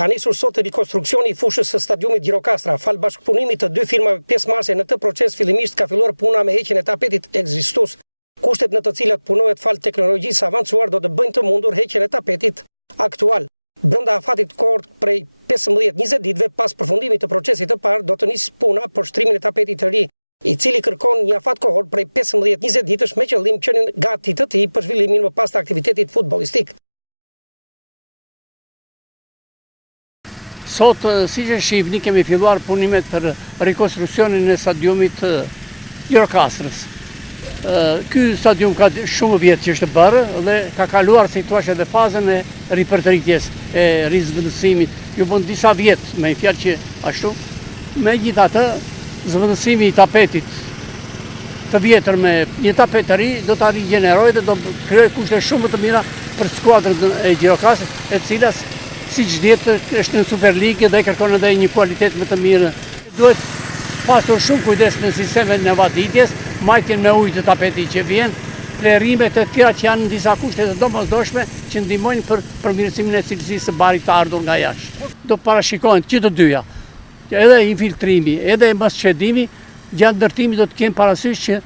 Ka nisur sot rikonstruksioni i fushës së stadiumit Gjirokastra. Fal bashkëpunimit të dy firmave pjesëmarrëse në këtë proces, fillimisht ka filluar puna me heqjen e tapetit ekzistues. Kushtet në të cilat punohet fal teknologjisë avancuar do të bëjnë të mundur heqjen e tapetit aktual. Brenda afatit kohor prej 15-20 ditëve pas përfundimit të procesit të parë do të nisë puna për shtrimin e tapetit të ri, i cili kërkon një afat kohor prej 15-20 ditësh me qëllim që në gati të tij për zhvillimin më pas të aktivitetit futbollistik. Sot, si që shihni, kemi filluar punimet për rekonstruksionin e stadiumit Gjirokastrës. Ky stadium ka shumë vjetë që është bërë dhe ka kaluar si thua edhe fazën e ripërtëritjes, e rizvendësimit. Ju bën disa vjetë, me fjalë që ashtu. Megjithatë, zvendësimi i tapetit të vjetër me një tapet të ri do ta rigjenerojë dhe do krijojë kushte shumë më të mira për skuadrën e Gjirokastrës, e cila siç dihet është në Superligë dhe kërkon edhe një kualitet më të mirë. Duhet pasur shumë kujdes në sistemet në vaditjes, majtjen me ujë të tapetit që vjen, plerimet të tjera që janë në disa kushte të domosdoshme që ndihmojnë për përmirësimin e cilësisë së barit të ardhur nga jashtë. Do parashikohen që të dyja, edhe infiltrimi, edhe mosçedimi, gjatë ndërtimit do të kemë parasysh që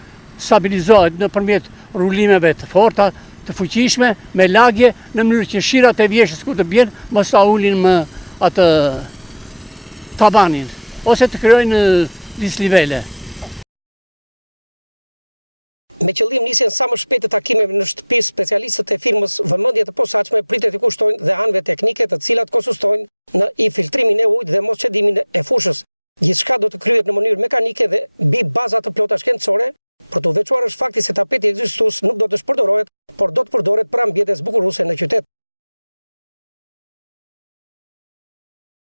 stabilizohet nëpërmjet rulimeve të forta, të fuqishme, me lagje, në mënyrë që shirat e vjeshës ku të bjenë, mos ta ulin më atë tabanin, ose të krijojnë dislivele. Me qëllim nisjen sa më shpejt të takimeve në shtëpi, specialistët e firmës vëmendje të posaçme pritet të kushtojnë dhe anëve teknike të cilat konsistojnë në infiltrimin e ujit dhe mosçedimin e fushës. Gjithçka do të kryhet në mënyrë mekanike dhe mbi baza të plota shkencore. Për të veçuar është fakti se tapeti ekzistues nuk do të shpërdoret, por do të përdoret për ambiente zbukuruese në qytet.